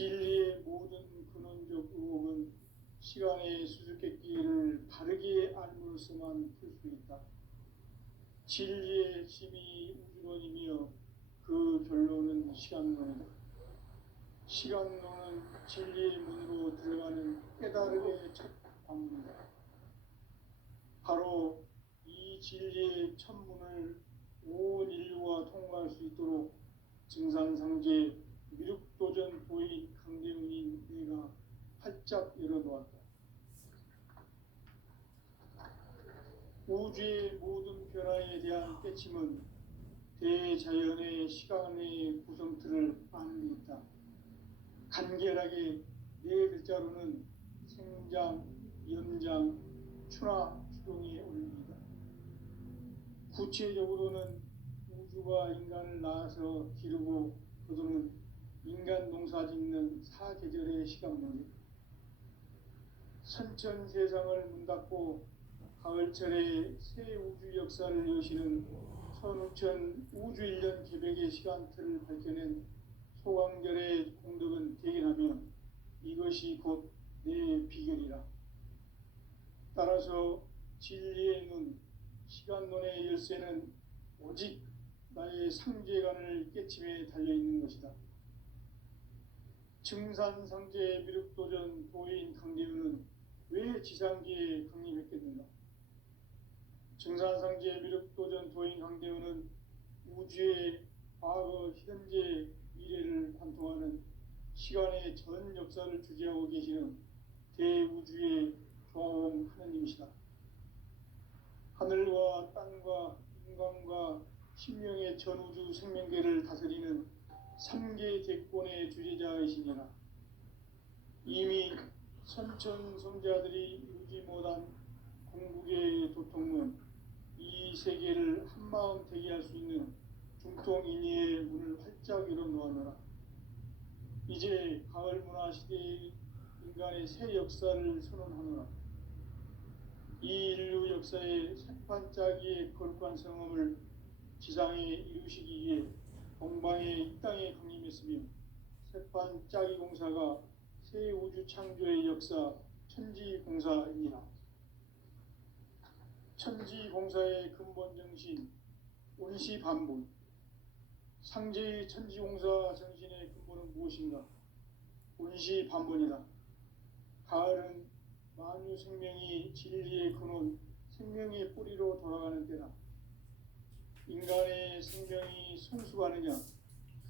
진리의 모든 근원적 의혹은 시간의 수수께끼를 바르게 알므로서만 풀 수 있다. 진리의 핵심이 우주론이며 그 결론은 시간론이다. 시간론은 진리의 문으로 들어가는 깨달음의 첫 방문이다. 바로 이 진리의 첫 문을 온 인류가 통과할 수 있도록 증산상제 미륵도전 도인 강대웅인 내가 활짝 열어놓았다. 우주의 모든 변화에 대한 깨침은 대자연의 시간의 구성틀을 아는 데 있다. 간결하게 네 글자로는 생장, 연장, 추나 추동의 원리이다. 구체적으로는 우주가 인간을 낳아서 기르고 거두는 인간 농사 짓는 사계절의 시간론이 선천세상을 문닫고 가을철에 새 우주 역사를 여시는 선우천 우주일년 개백의 시간틀을 밝혀낸 소강절의 공덕은 대견하며 이것이 곧 내 비결이라. 따라서 진리의 눈, 시간론의 열쇠는 오직 나의 상제관을 깨침에 달려있는 것이다. 증산상제 미륵도전 도인 강대우는 왜 지상기에 강림했겠는가? 증산상제 미륵도전 도인 강대우는 우주의 과거, 현재, 미래를 관통하는 시간의 전 역사를 주재하고 계시는 대우주의 조화원 하느님이시다. 하늘과 땅과 인간과 신명의 전우주 생명계를 다스리는 3계 대권의 주재자이시니라. 이미 선천성자들이 이루지 못한 궁극의 도통문, 이 세계를 한마음 되게 할 수 있는 중통인의의 문을 활짝 열어놓아노라. 이제 가을 문화 시대의 인간의 새 역사를 선언하노라. 이 인류 역사의 새판짜기의 거룩한 성험을 지상에 이루시기 위해 동방의 이 땅에 강림했으며 새판짜기 공사가 새 우주 창조의 역사 천지공사이니라. 천지공사의 근본 정신 운시반본, 상제의 천지공사 정신의 근본은 무엇인가? 운시반본이다. 가을은 만유 생명이 진리의 근원, 생명의 뿌리로 돌아가는 때다. 인간의 생명이 성숙하느냐,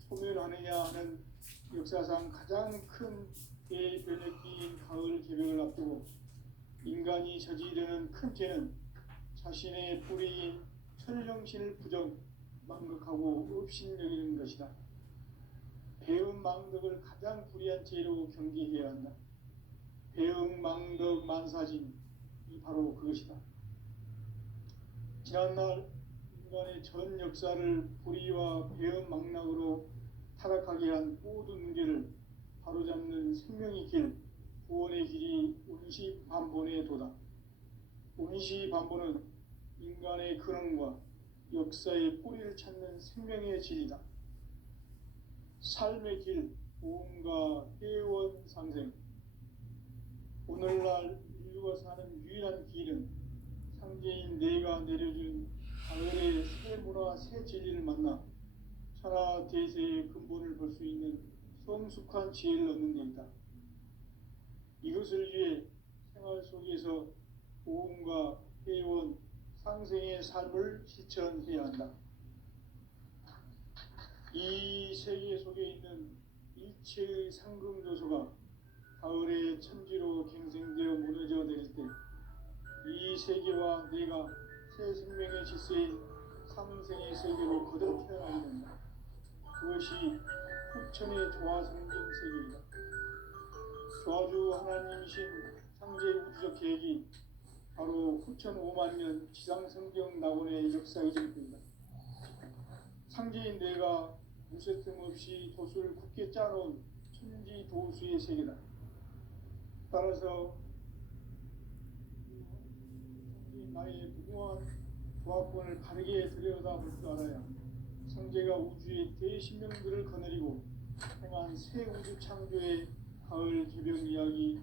소멸하느냐 하는 역사상 가장 큰 대변혁기인 가을 개벽을 앞두고 인간이 저지르는 큰 죄는 자신의 뿌리인 천정신을 부정, 망극하고 업신여기는 것이다. 배움 망덕을 가장 불의한 죄로 경계해야 한다. 배움 망덕 만사진이 바로 그것이다. 지난날 인간의 전 역사를 불의와 배움 망락으로 타락하게 한 모든 문제를 바로잡는 생명의 길, 구원의 길이 운시반본의 도다. 운시반본은 인간의 근원과 역사의 뿌리를 찾는 생명의 질이다. 삶의 길, 보험과 회원 상생. 오늘날 인류가 사는 유일한 길은 상제인 내가 내려준 가을의 새 문화, 새 진리를 만나 천하 대세의 근본을 볼 수 있는 성숙한 지혜를 얻는 데 있다. 이것을 위해 생활 속에서 보험과 회원, 상생의 삶을 실천해야 한다. 이 세계 속에 있는 일체의 상금조소가 가을의 천지로 갱생되어 무너져 내릴 때 이 세계와 내가 새 생명의 질서인 상생의 세계로 거듭 태어나게 된다. 그것이 후천의 조화성경 세계이다. 조화주 하나님이신 상제 우주적 계획이 바로 후천 5만 년 지상성경 낙원의 역사이실 뿐이다. 상제인 내가 무쇠 틈 없이 도수를 굳게 짜놓은 천지 도수의 세계다. 따라서 나의 무궁한 조합권을 바르게 들여다볼 줄 알아야 상제가 우주의 대신명들을 거느리고 행한 새 우주 창조의 가을 개벽 이야기,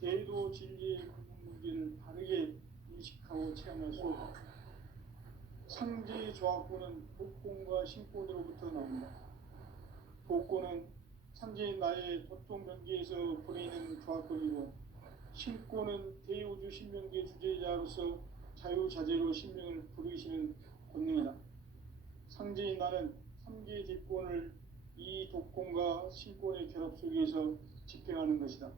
대도 진리의 근본 문제를 바르게 인식하고 체험할 수 없다. 상제의 조합구는 복권과 신권으로부터 나온다. 복권은 상제인 나의 도통변기에서 보내는 조합권이고, 신권은 대우주 신명계 주제자로서 자유자재로 신명을 부르시는 권능이다. 상제인 나는 3개의 뒷권을 이 독권과 신권의 결합 속에서 집행하는 것이다.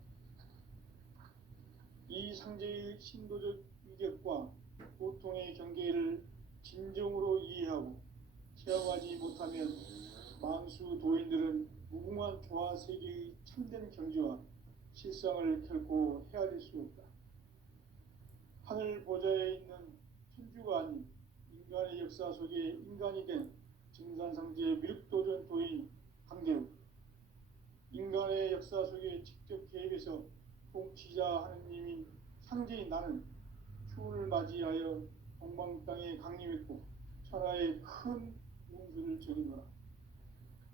이 상제의 신도적 위격과 고통의 경계를 진정으로 이해하고 체험하지 못하면 만수 도인들은 무궁한 조화 세계의 참된 경지와 실상을 결코 헤아릴 수 없다. 하늘 보좌에 있는 천주가 아닌 인간의 역사 속에 인간이 된 증산상제의 미륵도전 도인 강대우, 인간의 역사 속에 직접 개입해서 통치자 하느님인 상제인 나는 추운을 맞이하여 동방 땅에 강림했고 천하의 큰 운수를 전이노라.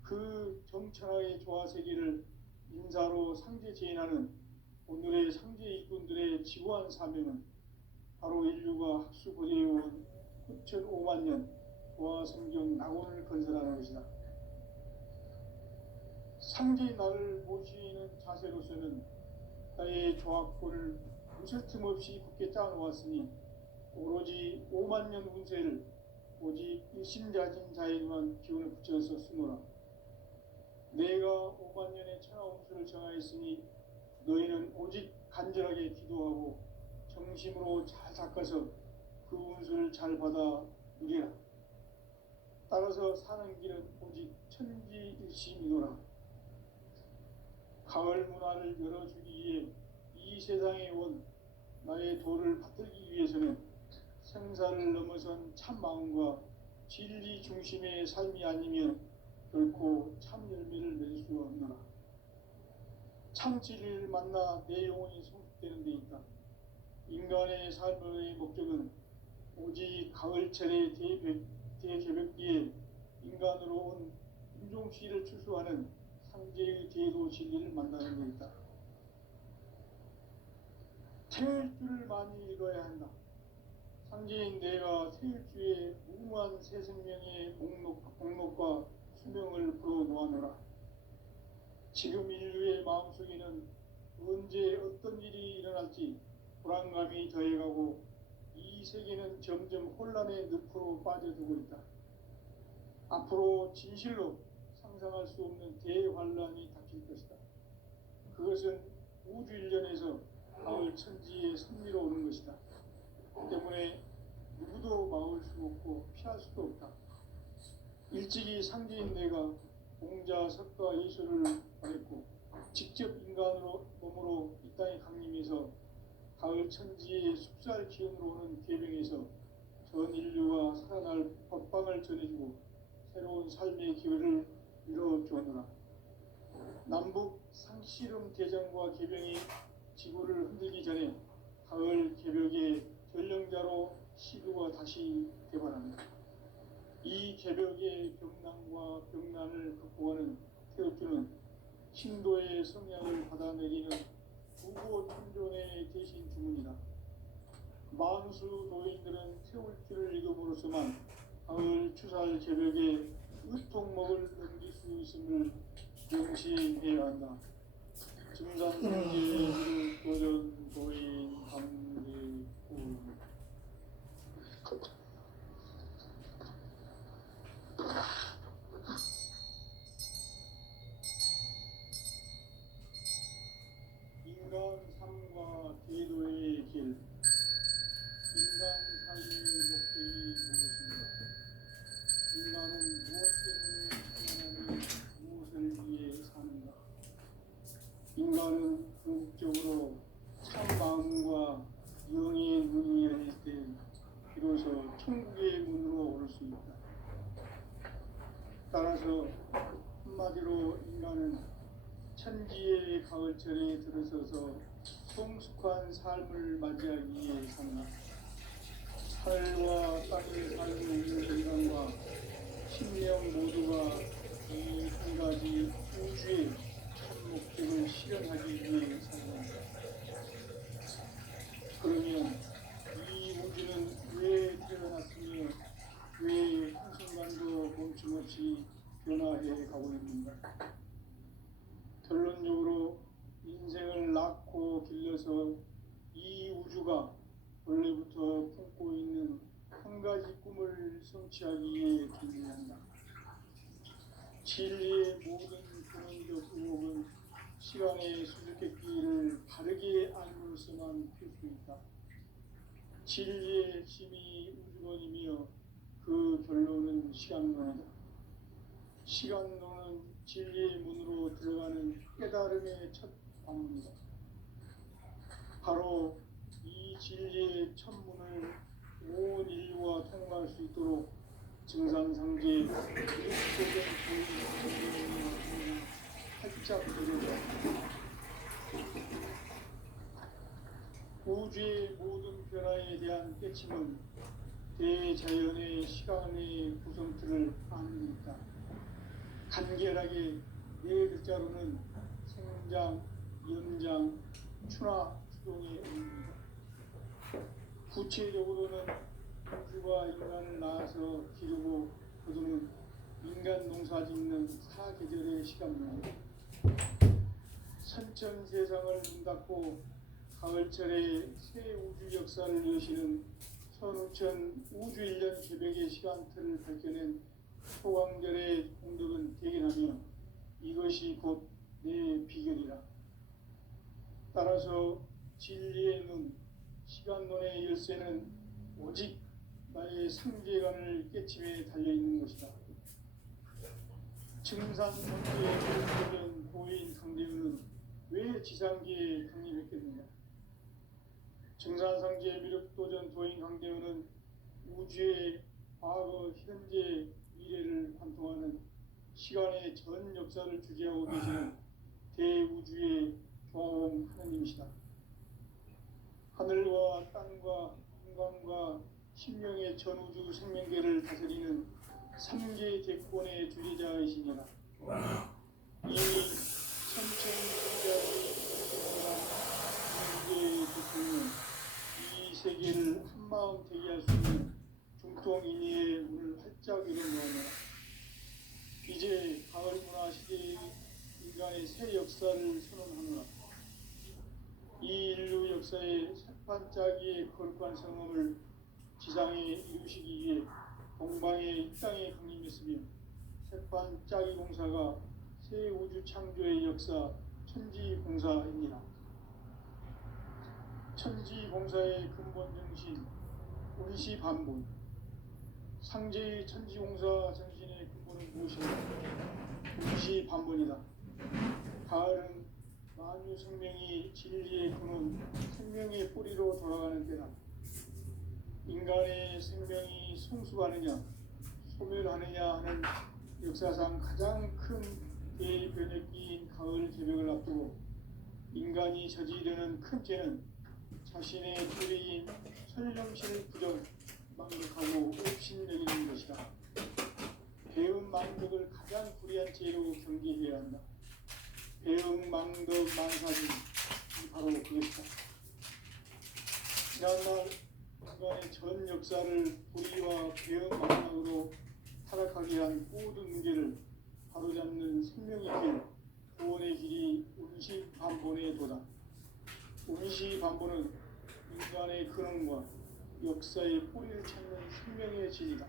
그 정천하의 조화 세계를 인사로 상제 제인하는 오늘의 상제 일꾼들의 지구한 사명은 바로 인류가 학수고대해온 9,500만 년 조화 성경 낙원을 건설하는 것이다. 상제의 나를 모시는 자세로서는 나의 조합권을 무설틈 없이 굳게 짜놓았으니 오로지 5만 년 운세를 오직 일심자진 자에게만 기운을 붙여서 쓰노라. 내가 5만 년의 천하 운수를 정하였으니 너희는 오직 간절하게 기도하고 정심으로 잘 닦아서 그 운수를 잘 받아 누리라. 따라서 사는 길은 오직 천지일심이노라. 가을 문화를 열어주기 위해 이 세상에 온 나의 도를 받들기 위해서는 생사를 넘어선 참 마음과 진리 중심의 삶이 아니면 결코 참 열매를 맺을 수 없노라. 참 진리를 만나 내 영혼이 성숙되는 데 있다. 인간의 삶의 목적은 오직 가을철의 대개벽기에 인간으로 온 인종시를 추수하는 상제의 대도 진리를 만나는 데 있다. 태일주를 많이 읽어야 한다. 상제인 내가 태일주의 무궁한 새 생명의 목록과 수명을 불어놓아노라. 지금 인류의 마음속에는 언제 어떤 일이 일어날지 불안감이 더해가고 이 세계는 점점 혼란의 늪으로 빠져들고 있다. 앞으로 진실로 상상할 수 없는 대환란이 닥칠 것이다. 그것은 우주 일련에서 가을 천지의 섭리로 오는 것이다. 때문에 누구도 막을 수 없고 피할 수도 없다. 일찍이 상제인 내가 공자, 석가, 예수를 보냈고 직접 인간으로 몸으로 이 땅에 강림해서 가을 천지의 숲살 기운으로 오는 계병에서 전 인류가 살아날 법방을 전해주고 새로운 삶의 기회를 이뤄주었노라. 남북 상씨름 대장과 계병이 지구를 흔들기 전에 가을 개벽의 전령자로 시도가 다시 개발합니다. 이 개벽의 병난과 병난을 극복하는 태엽주는 신도의 성향을 받아내리는 부고 천존의 대신 주문이다. 만수 도인들은 태울주를 읽음으로써만 가을 추살 개벽의 의통목을 넘길 수 있음을 명시해야 한다. 증산상제의 도전 도인 감대구 인간 삶과 대도의 길. 인간 삶의 목적이 무엇인가? 인간은 무엇 때문에 태어나며 무엇을 위해 사는가? 인간은 궁극적으로 참 마음과 영의 문이 열릴 때 비로소 천국의 문으로 오를 수 있다. 따라서 한마디로 인간은 천지의 가을철에 들어서서 성숙한 삶을 맞이하기 위해 산다. 하늘과 땅에 살고 있는 인간과 신령 모두가 이 한 가지 우주의 결론적으로 인생을 낳고 길러서 이 우주가 원래부터 품고 있는 한 가지 꿈을 성취하기 위해 존재한다. 진리의 모든 근원적 의혹은 시간의 수수께끼를 바르게 알므로서만 풀 수 있다. 진리의 핵심이 우주론이며 그 결론은 시간론이다. 시간론은 진리의 문으로 들어가는 깨달음의 첫 방문이다. 바로 이 진리의 첫 문을 온 인류가 통과할 수 있도록 증산상제 육도된 교육을 활짝 열어줘. 우주의 모든 변화에 대한 깨침은 대자연의 시간의 구성틀을 아닙니까? 간결하게 네 글자로는 생장, 연장, 추나 추동의 의미입니다. 구체적으로는 우주가 인간을 낳아서 기르고 거두는 인간 농사 짓는 사계절의 시간입니다. 선천 세상을 문 닫고 가을철에 새 우주 역사를 여시는 선우천 우주 1년 새벽의 시간틀을 밝혀낸 소강절의 공덕은 대견하며 이것이 곧 내 비결이라. 따라서 진리의 눈, 시간론의 열쇠는 오직 나의 상계관을 깨침에 달려있는 것이다. 증산상계의 매력도전 도인 강대우는 왜 지상계에 강림했겠느냐? 증산상계의 매력도전 도인 강대우는 우주의 과거, 현재, 미래를 관통하는 시간의 전 역사를 주재하고 계시는 대우주의 조화홍 하느님이시다. 하늘과 땅과 한강과 신명의 전우주 생명계를 다스리는 삼계 대권의 주재자이시니라. 이 천천천자의 삼계 대권은 이 세계를 한마음 되게 할 수 있는 중통인의의 문을 활짝 열어놓으며 이제 가을 문화 시대의 인간의 새 역사를 선언하노라. 이 인류 역사의 색반짝이의 거룩한 성험을 지상에 이루시기 위해 동방의 이 땅에 강림했으며 색반짝이 공사가 새 우주 창조의 역사 천지공사입니다. 천지공사의 근본 정신 운시반본. 상제의 천지공사 정신의 근본은 무엇인가? 운시반본이다. 가을은 만유 생명이 진리의 근원, 생명의 뿌리로 돌아가는 때다. 인간의 생명이 성숙하느냐, 소멸하느냐 하는 역사상 가장 큰 대변혁기인 가을 개벽을 앞두고 인간이 저지르는 큰 죄는 자신의 뿌리인 설령신을 부정, 망덕하고 옵신여기는 것이다. 배움 망덕을 가장 불의한 죄로 경계해야 한다. 배움 망덕 망사진이 바로 그것이다. 지난날 인간의 전 역사를 불의와 배움 망락으로 타락하게 한 모든 문제를 바로잡는 생명의 길, 구원의 길이 운시반본의 도다. 운시반본은 인간의 근원과 역사의 뿌리를 찾는 생명의 진이다.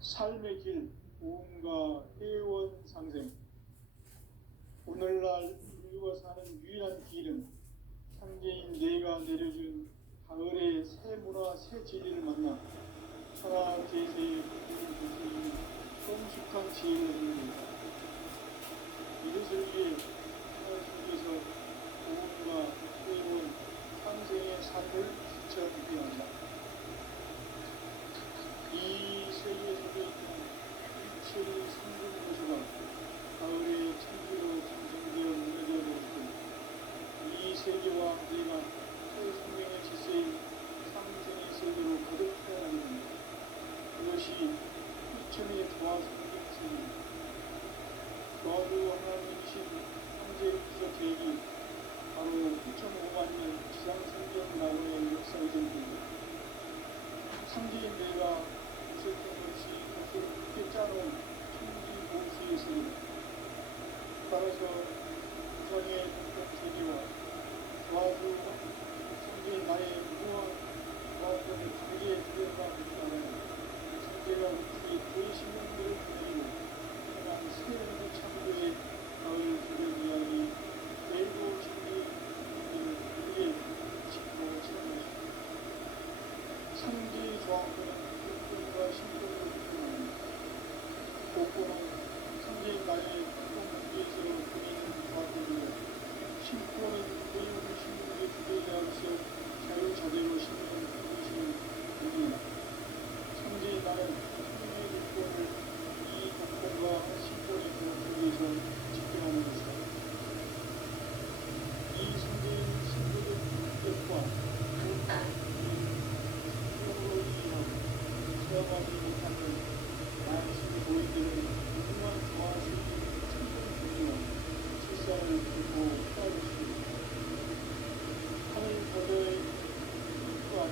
삶의 길, 보험과 해원상생. 오늘날 인류가 사는 유일한 길은 상제인 내가 내려준 가을의 새 문화, 새 진리를 만나 천하 제세의 공부를 볼 수 있는 성숙한 지혜를 얻는다. 이것을 위해 하나님 속에서 보험과 해원, 상생의 삶을 실천해야 한다. 이 세계에 속해있는 일체의 성분 요소가 가을의 천지로 감성되어 무너져 버렸고 이 세계와 내가 새 생명의 질서인 상생의 세계로 가득 태어나는 그것이 부처님의 도와 성경 세계입니다. 도와주 하나님이신 황제 구속 계획이 바로 9,500만 년 지상 성경 나오의 역사의 전부입니다. 상제인 내가 구속된 것이 겉으로 굳게 짜놓은 천지 보수의 세계다. 따라서 부산의 세계와 도와주 성계의 나의 무모한 도와주를 강제에 들여다보기보다는 성계가 우리 도시민들을 기다리고 그냥 새로운 창조의 가을 주변 이야기 외고 신비 우리의 짓고 지는 것입니다. 상지 조항들은 국군과 신분을 구분합니다. 복고는 상계의 나의 공동무기에서 그리는 조합들이고 신권은 외국 신분의 주도자로서 자유자재로 신분을 부르시는 분입니다. 상계의 나는 국민의 일권을 이 복권과 신권의 조합들에서 집행하는 것입니다. 이 상계의 신분의 뜻과 생명으로 이해하고 체험하지 못하는 많은 고인들은 무궁한 조화할 수 있는 천국 분이와 실사를 들고 따를 수 있습니다. 하늘 보좌의 또한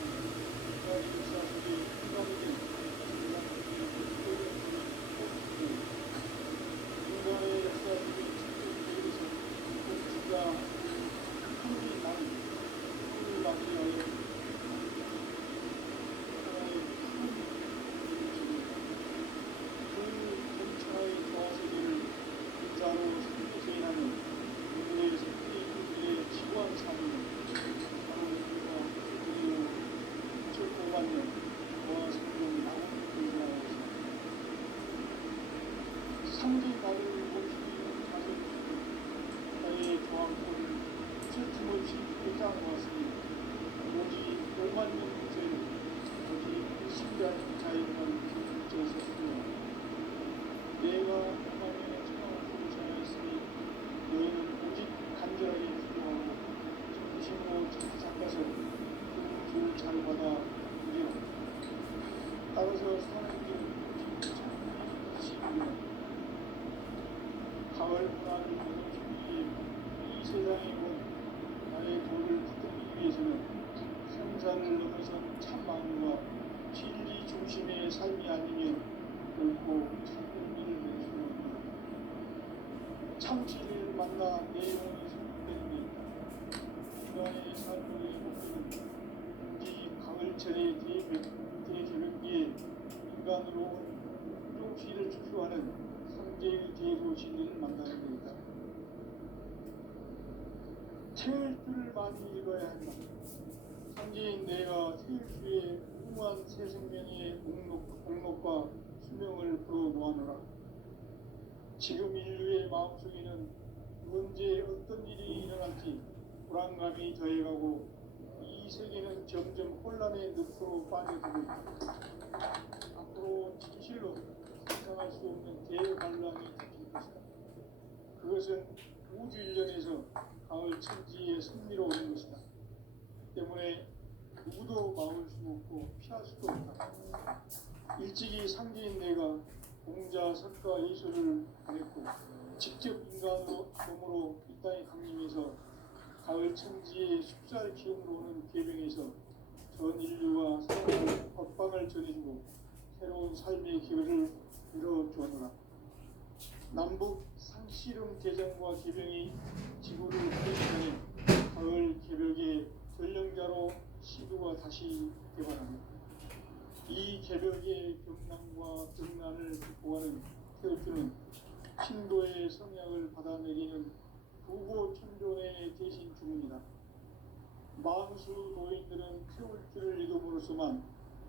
인간의 역사 속에 인간이 된 인간의 역사 속에 천국에서 복주가 하늘이 나는 하늘을 맞이하여 자로 생기하는 우리의 생기의 지구한 삶을 바로 우리가 우리로 철도받는 보아 성경 나오는 것이라고 상대 나를 보시는 자세 나의 조항권을 틀림없이 꿰뚫어왔으니 오직 열만년 문제를 오직 신비한 자인만 결정했습니다. 내가 하나님의 너희는 오직 간절하게 기도하고 정신으로 찾아서 그 주를 잘 받아 누리라. 따라서 사람들은 가을 문화를 보여주기 위해 이 세상에 온 나의 도를 붙들기 위해서는 생산을 넘어선 참 마음과 진리 중심의 삶이 아니면 결코 참 의미를 낼 수는 없다. 참치를 만나 내 영혼이 성공되는 데 있다. 인간의 삶의 목표는 이 가을철의 대개벽기에 인간으로 온 용시를 추구하는 상제의 대로 진리를 만나는 데 있다. 태일주를 많이 읽어야 한다. 상제인 내가 태일주의 무모한 새 생명의 목록과 수명을 풀어놓아노라. 지금 인류의 마음속에는 언제 어떤 일이 일어날지 불안감이 더해가고 이 세계는 점점 혼란의 늪으로 빠져들고 있다. 앞으로 진실로 상상할 수 없는 대반란이 닥칠 것이다. 그것은 우주 일련에서 가을 천지의 승리로 오는 것이다. 때문에 누구도 막을 수 없고 피할 수도 없다. 일찍이 상제인 내가 공자, 석가, 예술을 보냈고 직접 인간으로 몸으로 이 땅에 강림해서 가을 천지의 숲살 기운으로 오는 계명에서 전 인류와 새로운 법방을 전해주고 새로운 삶의 기회를 열어주었노라. 남북 상씨름 대장과 계명이 지구를 부르기 전에 가을 개벽의 전령자로 시도가 다시 개발합니다. 이 개벽의 병난과 병난을 극복하는 태울주는 신도의 성약을 받아내리는 부고 천존의 대신 주문이다. 만수 노인들은 태울주를 이름으로서만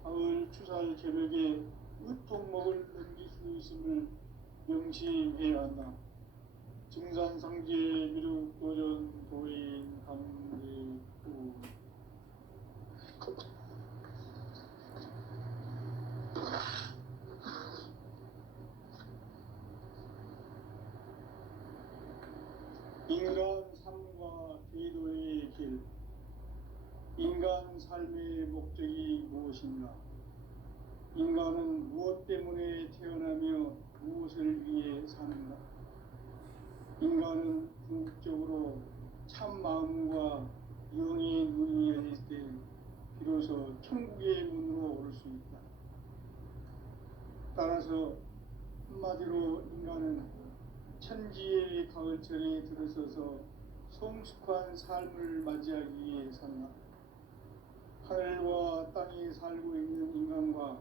가을 추살 개벽의 으통목을 넘길 수 있음을 명시해야 한다. 증산상제 미륵도전 도인 강대구 인간 삶과 궤도의 길. 인간 삶의 목적이 무엇인가? 인간은 무엇 때문에 태어나며 무엇을 위해 사는가? 인간은 궁극적으로 참 마음과 영의 눈이 열릴 때 비로소 천국의 문으로 오를 수 있다. 따라서 한마디로 인간은 천지의 가을철에 들어서서 성숙한 삶을 맞이하기 위해 산다. 하늘과 땅에 살고 있는 인간과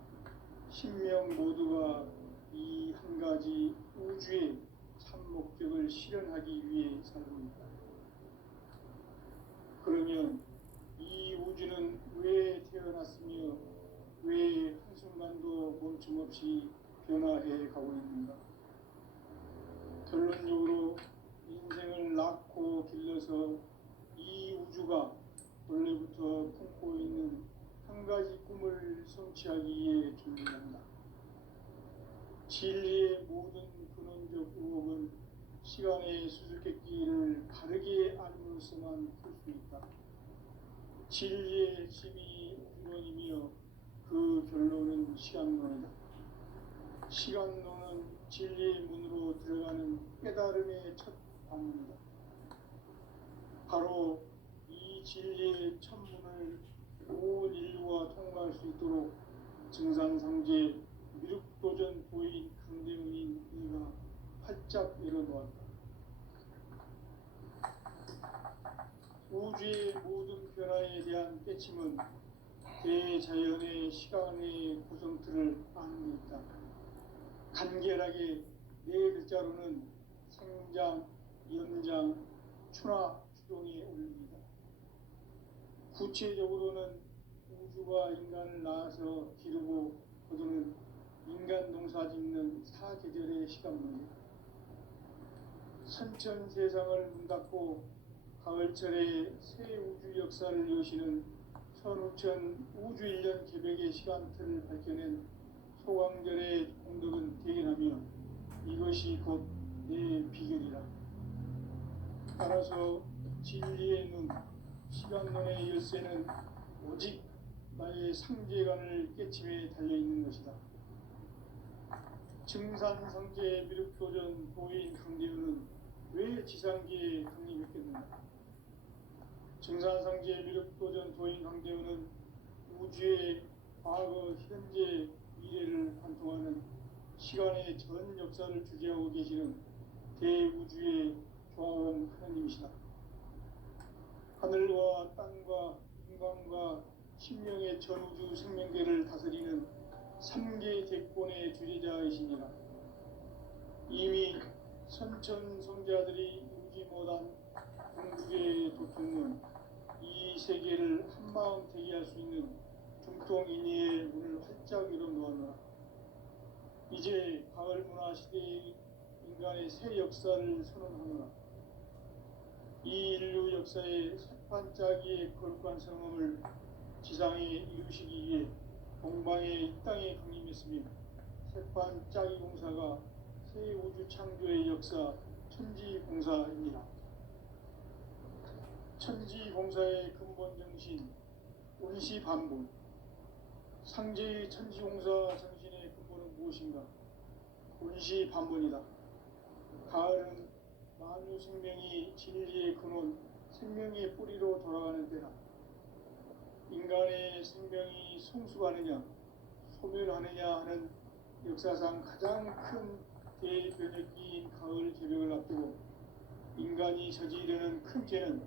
신명 모두가 이 한 가지 우주의 참 목적을 실현하기 위해 살고 있다. 그러면 이 우주는 왜 태어났으며 왜 한순간도 멈춤없이 변화해 가고 있는가? 결론적으로 인생을 낳고 길러서 이 우주가 원래부터 품고 있는 한 가지 꿈을 성취하기 위해 준비한다. 진리의 모든 근원적 의혹은 시간의 수수께끼를 바르게 알므로서만 풀 수 있다. 진리의 핵심이 근원이며 그 결론은 시간론이다. 시간론은 진리의 문으로 들어가는 깨달음의 첫 방문이다. 바로 이 진리의 첫 문을 온 인류가 통과할 수 있도록 증산상제 미륵도전 도인 강대문인 이가 활짝 열어놓았다. 우주의 모든 변화에 대한 깨침은 대자연의 시간의 구성틀을 아는 데 있다. 간결하게 네 글자로는 생장, 연장, 추나 추동에 올립니다. 구체적으로는 우주가 인간을 낳아서 기르고 거두는 인간 농사 짓는 사계절의 시간문이다. 선천 세상을 문 닫고 가을철에 새 우주 역사를 여시는 선우천 우주 1년 개백의 시간틀을 밝혀낸 소강절의 공덕은 대견하며 이것이 곧 내 비결이라. 따라서 진리의 눈, 시간론의 열쇠는 오직 나의 상제관을 깨침에 달려있는 것이다. 증산상제 미륵도전 도인 강대우는 왜 지상계에 강림했겠는가? 증산상제 미륵도전 도인 강대우는 우주의 과거, 현재, 미래를 관통하는 시간의 전 역사를 주재하고 계시는 대우주의 조화원 하나님이시다. 하늘과 땅과 인간과 신명의 전우주 생명계를 다스리는 3개 대권의 주재자이시니라. 이미 선천성자들이 이루지 못한 궁극의 도통은 이 세계를 한마음 되게 할 수 있는 중통인의의 문을 활짝 열어놓았노라. 이제 가을 문화 시대의 인간의 새 역사를 선언하노라. 이 인류 역사의 새판짜기의 거룩한 성험을 지상에 이루시기 위해 동방의 이 땅에 강림했으며 새판짜기 공사가 새 우주 창조의 역사 천지공사입니다. 천지공사의 근본 정신 운시반본. 상제의 천지공사 정신의 근본은 무엇인가? 운시반본이다. 가을은 만유 생명이 진리의 근원, 생명의 뿌리로 돌아가는 때다. 인간의 생명이 성숙하느냐, 소멸하느냐 하는 역사상 가장 큰 대변혁기인 가을 개벽을 앞두고 인간이 저지르는 큰 죄는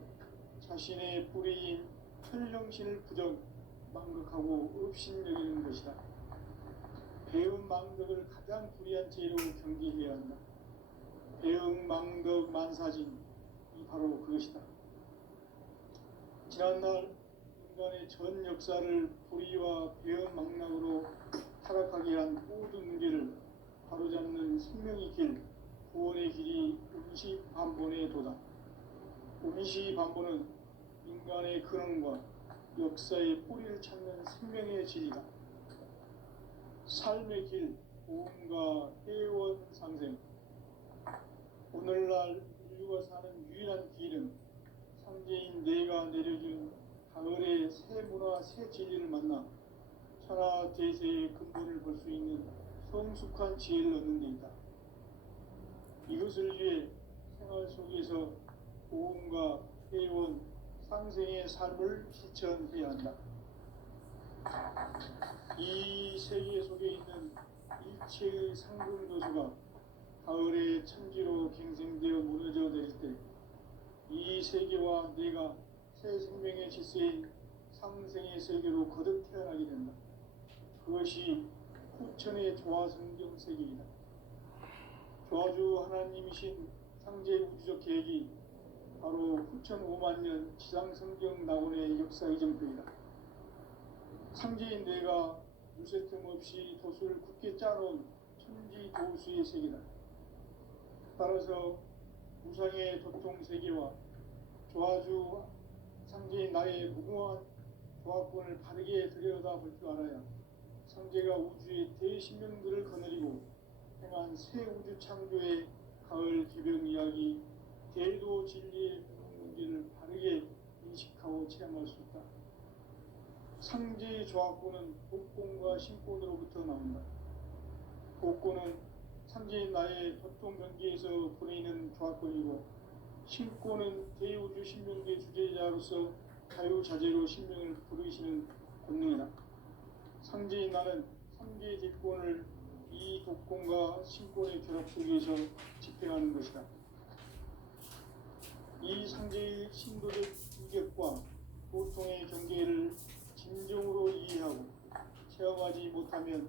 자신의 뿌리인 천령신을 부정, 망극하고 업신여기는 것이다. 배은 망덕을 가장 불의한 죄로 경계해야 한다. 배응 망덕 만사진이 바로 그것이다. 지난날 인간의 전 역사를 불의와 배응 망락으로 타락하게 한 모든 문제를 바로잡는 생명의 길, 구원의 길이 운시반본의 도다. 운시반본은 인간의 근원과 역사의 뿌리를 찾는 생명의 진리다. 삶의 길, 보험과 회원 상생. 오늘날 인류가 사는 유일한 길은 상제인 내가 내려준 가을의 새 문화, 새 진리를 만나 천하 대세의 근본을 볼 수 있는 성숙한 지혜를 얻는 데 있다. 이것을 위해 생활 속에서 보험과 회원, 상생의 삶을 실천해야 한다. 이 세계 속에 있는 일체의 상승도수가 가을의 천지로 갱생되어 무너져 내릴 때 이 세계와 내가 새 생명의 질서인 상생의 세계로 거듭 태어나게 된다. 그것이 후천의 조화성경 세계이다. 조화주 하나님이신 상제 우주적 계획이 바로 후천 5만 년 지상성경 낙원의 역사 이정표이다. 상제인 내가 무쇠 틈 없이 돛을 굳게 짜놓은 천지 도수의 세계다. 따라서 우상의 도통 세계와 조화주 상제인 나의 무궁한 조화권을 바르게 들여다볼 줄 알아야 상제가 우주의 대신명들을 거느리고 행한 새 우주 창조의 가을 개병 이야기, 대도 진리의 문제를 바르게 인식하고 체험할 수 있다. 상제의 조화권은 복권과 신권으로부터 나온다. 복권은 상제인 나의 도통 경계에서 보내는 조화권이고, 신권은 대우주 신명계 주제자로서 자유자재로 신명을 부르시는 권능이다. 상제인 나는 상제의 대권을 이 독권과 신권의 결합 속에서 집행하는 것이다. 이 상제의 신도적 인격과 보통의 경계를 진정으로 이해하고 체험하지 못하면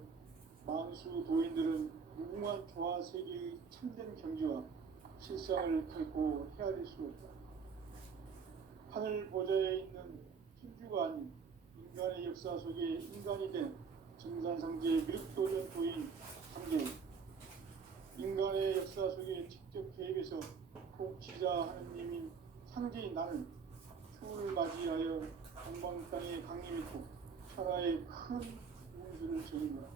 만수 도인들은 무궁한 조화 세계의 참된 경지와 실상을 결코 헤아릴 수 없다. 하늘 보좌에 있는 신주가 아닌 인간의 역사 속에 인간이 된 정산상제의 미륵도전 도인 상제, 인간의 역사 속에 직접 개입해서 복지자 하느님인 상제인 나는 추을 맞이하여 동방 땅에 강림했고 천하의 큰 운수를 지은다.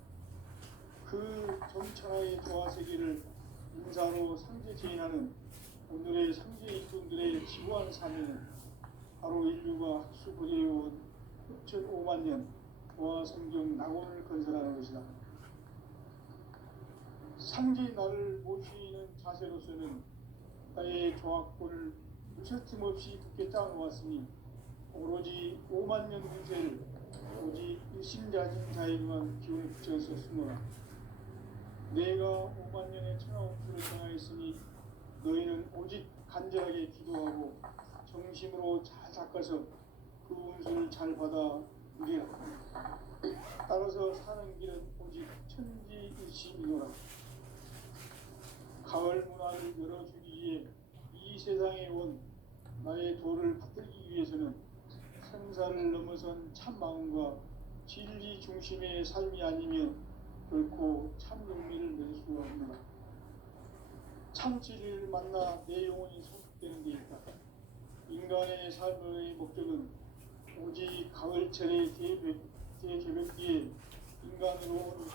그 전천하의 조화세계를 인사로 상제 제인하는 오늘의 상제 일꾼들의 지구한 사명은 바로 인류가 학수부리해온 후천 5만 년 조화성경 낙원을 건설하는 것이다. 상제의 나를 모시는 자세로서는 나의 조화권을 무쇠틈 없이 굳게 짜놓았으니 오로지 5만 년 운세를 오직 일심자진 자에게만 기운을 붙여서 숨어라. 내가 5만 년의 천하운수를 정하였으니 너희는 오직 간절하게 기도하고 정심으로 잘 닦아서 그 운수를 잘 받아 누리라. 따라서 사는 길은 오직 천지일심이노라. 가을 문화를 열어주기 위해 이 세상에 온 나의 도를 받들기 위해서는 생사를 넘어선 참 마음과 진리 중심의 삶이 아니면 결코 참 용기를 낼 수가 없노라. 참 진리를 만나 내 영혼이 성숙되는 데 있다. 인간의 삶의 목적은 오직 가을철의 대개벽기에 인간으로 온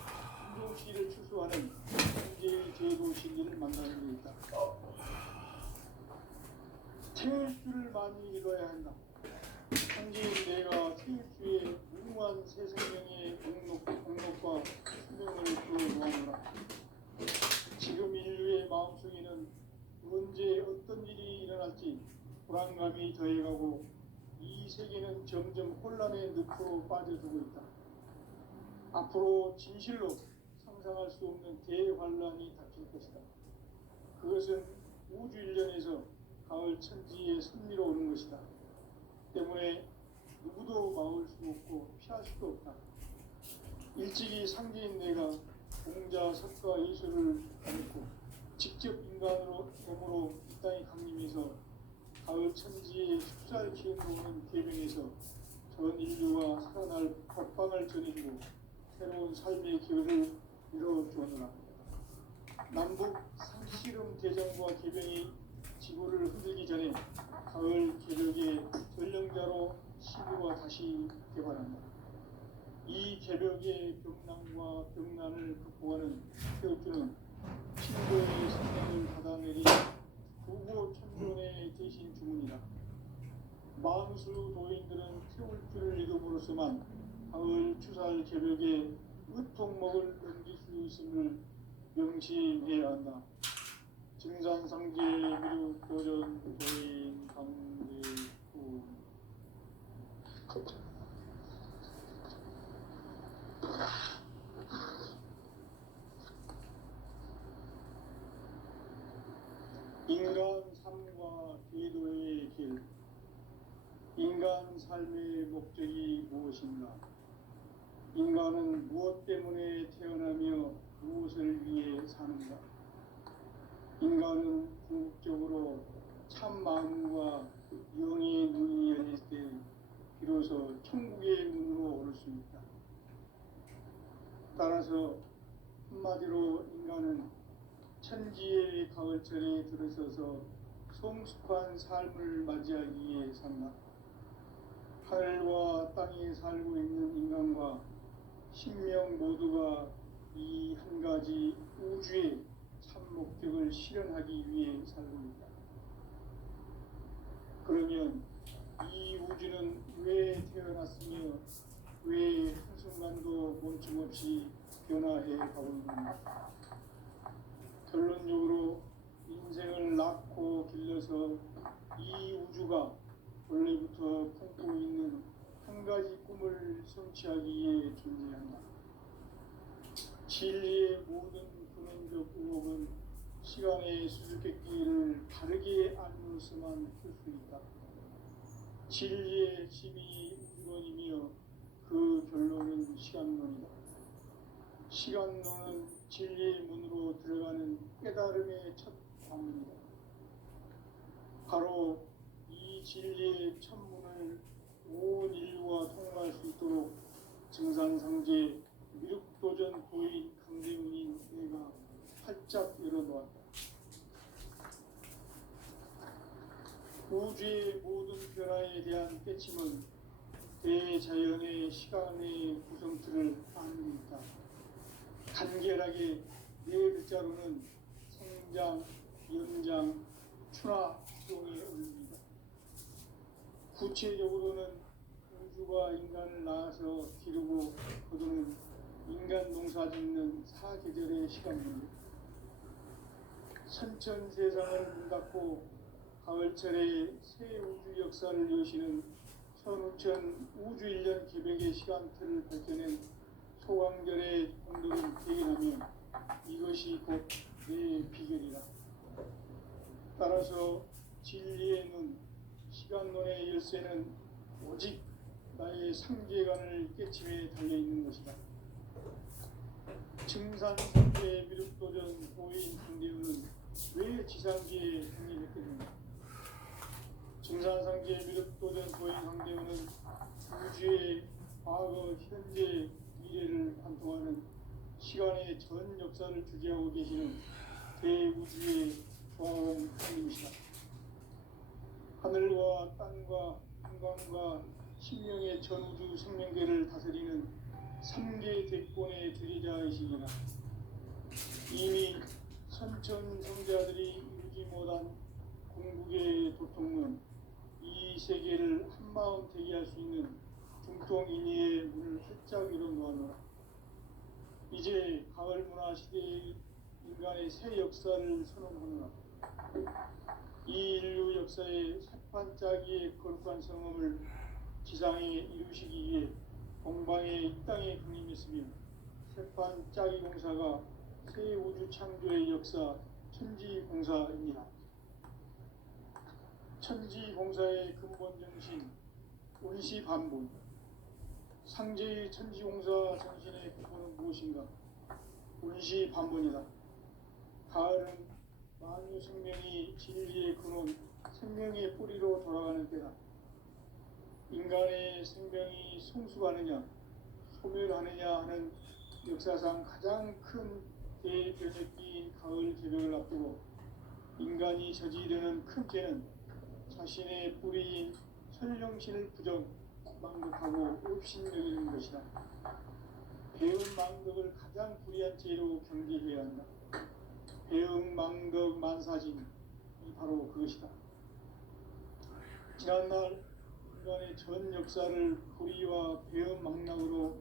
인종시를 추수하는 현재의 제도 진리를 만나는 데 있다. 태울 줄을 많이 이뤄야 한다. 현재인 내가 태울 주의 무궁한 새 생명의 공력과 수명을 부어놓아노라. 지금 인류의 마음속에는 언제 어떤 일이 일어날지 불안감이 더해가고 이 세계는 점점 혼란의 늪으로 빠져들고 있다. 앞으로 진실로 상상할 수 없는 대환란이 닥칠 것이다. 그것은 우주 일련에서 가을 천지의 섭리로 오는 것이다. 때문에 누구도 막을 수 없고 피할 수도 없다. 일찍이 상제인 내가 공자, 석가, 예술을 가르치고 직접 인간으로 몸으로 이 땅에 강림해서 가을 천지의 숫자를 키워놓는 계명에서 전 인류와 살아날 법방을 전해주고 새로운 삶의 기회를 이뤄주었노라. 남북 상씨름 대전과 개병이 지구를 흔들기 전에 가을 개벽의 전령자로 시구가 다시 개발한다. 이 개벽의 병난과 병난을 극복하는 태우주는 신도의 생명을 받아내린 구고 천존의 대신 주문이다. 만수 도인들은 태울 줄을 읽음으로써만 가을 추살 개벽에 으통목을 넘길 수 있음을 명심해야 한다. 증산상제 미륵도전 도인 강제후 인간 삶과 궤도의 길. 인간 삶의 목적이 무엇인가? 인간은 무엇 때문에 태어나며 무엇을 위해 사는가? 인간은 궁극적으로 참 마음과 영의 눈이 열릴 때 비로소 천국의 문으로 오를 수 있다. 따라서 한마디로 인간은 천지의 가을철에 들어서서 성숙한 삶을 맞이하기 위해 산다. 하늘과 땅에 살고 있는 인간과 신명 모두가 이 한 가지 우주의 참 목적을 실현하기 위해 살고 있다. 그러면 이 우주는 왜 태어났으며 왜 한순간도 멈춤없이 변화해 가고 있는가? 결론적으로 인생을 낳고 길러서 이 우주가 원래부터 품고 있는 한 가지 꿈을 성취하기 위해 존재한다. 진리의 모든 근원적 의혹은 시간의 수수께끼를 바르게 알면서만 풀 수 있다. 진리의 핵심이 우주론이며 그 결론은 시간론이다. 시간론은 진리의 문으로 들어가는 깨달음의 첫 관문이다. 바로 이 진리의 천문을 온 인류가 통과할 수 있도록 증산상제 미륵도전 도인 강대문인 내가 활짝 열어놓았다. 우주의 모든 변화에 대한 깨침은 대자연의 시간의 구성틀을 아는 있다. 간결하게 네 글자로는 생장, 연장, 추나 수동에 올립니다. 구체적으로는 우주가 인간을 낳아서 기르고 거두는 인간 농사 짓는 사계절의 시간입니다. 선천 세상을 문 닫고 가을철에 새 우주 역사를 여시는 선우천 우주 1년 기백의 시간틀을 밝혀낸 소강절의 공덕을 대견하며 이것이 곧 내 비결이다. 따라서 진리의 눈, 시간론의 열쇠는 오직 나의 상계관을 깨침에 달려있는 것이다. 증산상계 미륵도전 고인 강대우는 왜 지상계에 행립했겠는가? 증산상계 미륵도전 고인 강대우는 우주의 과거, 현재, 미래를 관통하는 시간의 전 역사를 주재하고 계시는 대우주의 조화원 하나님이시다. 하늘과 땅과 인간과 신명의 전우주 생명계를 다스리는 3개 대권의 대리자이시니라. 이미 선천 성자들이 이루지 못한 궁극의 도통은 이 세계를 한마음 되게 할 수 있는 중통인의의 문을 활짝 열어놓았노라. 이제 가을 문화 시대의 인간의 새 역사를 선언하노라. 이 인류 역사의 새반짝이의 거룩한 성험을 지상에 이루시기 위해 공방에 이 땅에 강림했으며 새반짝이 공사가 새 우주 창조의 역사 천지공사입니다. 천지공사의 근본 정신 운시반본. 상제의 천지공사 정신의 근본은 무엇인가? 운시반본이다. 가을은 만유 생명이 진리의 근원, 생명의 뿌리로 돌아가는 때다. 인간의 생명이 성숙하느냐, 소멸하느냐 하는 역사상 가장 큰 대변혁기인 가을 개벽을 앞두고 인간이 저지르는 큰 죄는 자신의 뿌리인 설령신을 망극하고 업신여기는 것이다. 배운 망극을 가장 불의한 죄로 경계해야 한다. 배응 망극 만사진이 바로 그것이다. 지난날 인간의 전 역사를 불의와 배응 망락으로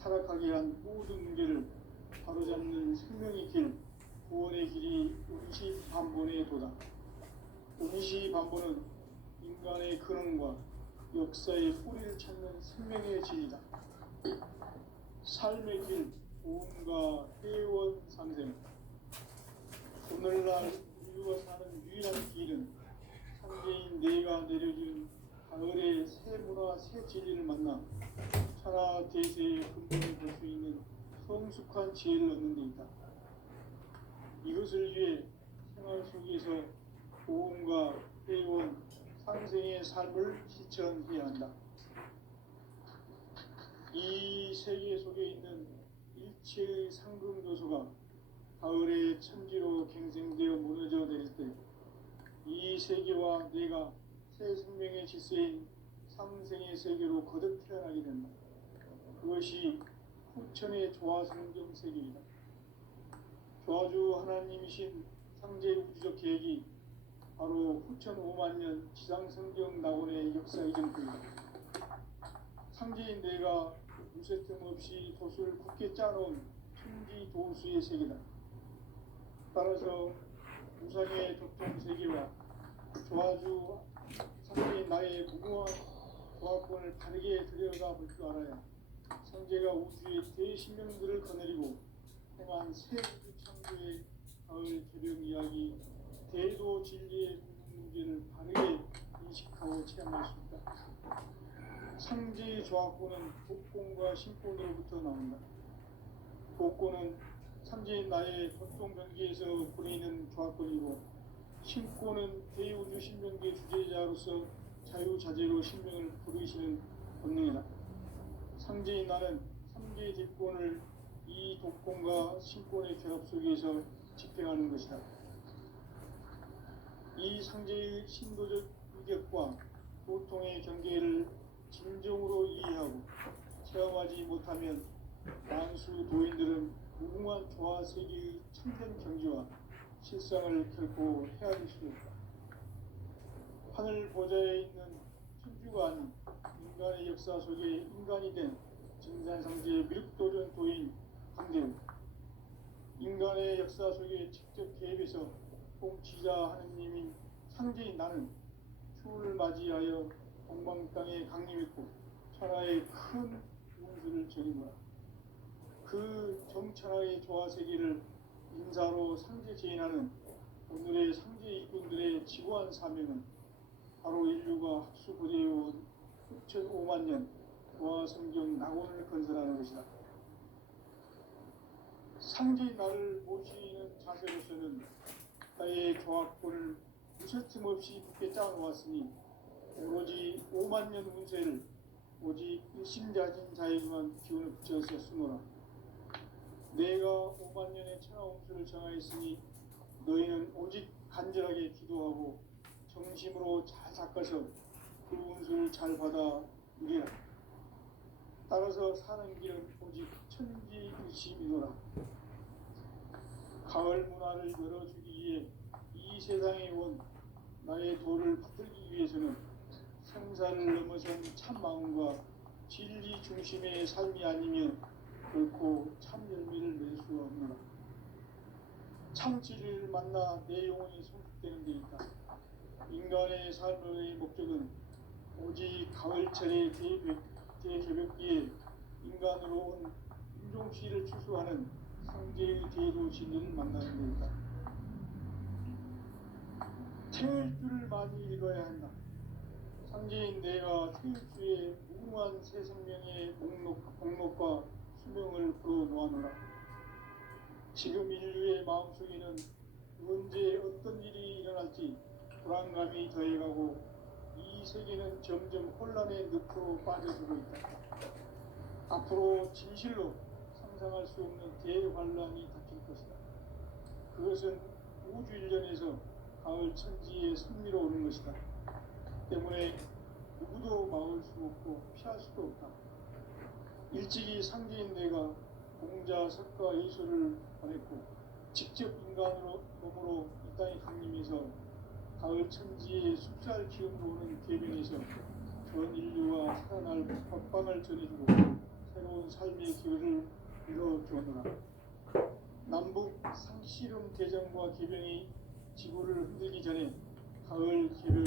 타락하게 한 모든 문제를 바로잡는 생명의 길, 구원의 길이 운시반본의 도다. 운시반본은 인간의 근원과 역사의 뿌리를 찾는 생명의 진이다. 삶의 길, 구원과 회원 상생. 오늘날 인류가 사는 유일한 무궁한 지혜를 얻는 데 있다. 이것을 위해 생활 속에서 보험과 회원, 상생의 삶을 실천해야 한다. 이 세계 속에 있는 일체의 상금 요소가 가을의 천지로 갱생되어 무너져 내릴 때 이 세계와 내가 새 생명의 질서인 상생의 세계로 거듭 태어나게 된다. 그것이 후천의 조화성경 세계이다. 조화주 하나님이신 상제 우주적 계획이 바로 후천 5만 년 지상성경 낙원의 역사 이전부이다. 상제인 내가 무쇠 틈 없이 돛을 굳게 짜놓은 천지 도수의 세계다. 따라서 우상의 도통 세계와 조화주 상제인 나의 무궁한 조화권을 바르게 들여다 볼 줄 알아야 성제가 우주의 대신명들을 거느리고 행한 새 우주 창조의 가을 개벽 이야기 대도 진리의 궁극 문제를 바르게 인식하고 체험할 수 있다. 상제의 조화권은 복권과 신권으로부터 나온다. 복권은 상제인 나의 고통 변기에서 보내는 조화권이고, 신권은 대우주 신명계 주제자로서 자유자재로 신명을 부르시는 본능이다. 상제인 나는 상제의 뒷권을 이 독권과 신권의 결합 속에서 집행하는 것이다. 이 상제의 신도적 위격과 고통의 경계를 진정으로 이해하고 체험하지 못하면 만수 도인들은 무궁한 조화 세계의 참된 경지와 실상을 결코 헤아릴 수 없다. 하늘 보좌에 있는 천주가 아닌 인간의 역사 속에 인간이 된 증산상제의 미륵도전 도인 강대우, 인간의 역사 속에 직접 개입해서 통치자 하느님인 상제인 나는 추운을 맞이하여 동방 땅에 강림했고 천하의 큰 운수를 전임하라. 그 정천하의 조화 세계를 인사로 상제 제인하는 오늘의 상제 일꾼들의 지고한 사명은 바로 인류가 합수 고대해온 6,5만 년 조화 성경 낙원을 건설하는 것이다. 상제인 나를 모시는 자세로서는 나의 조화권을 무쇠틈 없이 굳게 짜놓았으니 오로지 5만 년 운세를 오직 일심자진 자에게만 기운을 붙여서 쓰노라. 내가 5만 년의 천하 운수를 정하였으니 너희는 오직 간절하게 기도하고 정심으로 잘 닦아서 그 운수를 잘 받아 누리라. 따라서 사는 길은 오직 천지의심이노라. 가을 문화를 열어주기 위해 이 세상에 온 나의 도를 붙들기 위해서는 생사를 넘어선 참 마음과 진리 중심의 삶이 아니면 결코 참 열매를 낼 수 없노라. 참 진리를 만나 내 영혼이 성숙되는 데 있다. 인간의 삶의 목적은 오직 가을철의 대개벽기에 인간으로 온 인종씨를 추수하는 상제의 대도 진리를 만나는 데 있다. 태일주를 많이 읽어야 한다. 상제인 내가 태일주의 무궁한 새 생명의 목록과 수명을 풀어놓아노라. 지금 인류의 마음속에는 언제 어떤 일이 일어날지 불안감이 더해가고 이 세계는 점점 혼란의 늪으로 빠져들고 있다. 앞으로 진실로 상상할 수 없는 대환란이 닥칠 것이다. 그것은 우주 일련에서 가을 천지의 선미로 오는 것이다. 때문에 누구도 막을 수 없고 피할 수도 없다. 일찍이 상제인 내가 공자, 석가, 예수를 보냈고 직접 인간으로 몸으로 이 땅에 강림해서 가을 천지의 숲살 기운으로 오는 계명에서 전 인류와 살아날 법방을 전해주고 새로운 삶의 기회를 이뤄주었노라. 남북 상씨름 대전과 계병이 지구를 흔들기 전에 가을 개별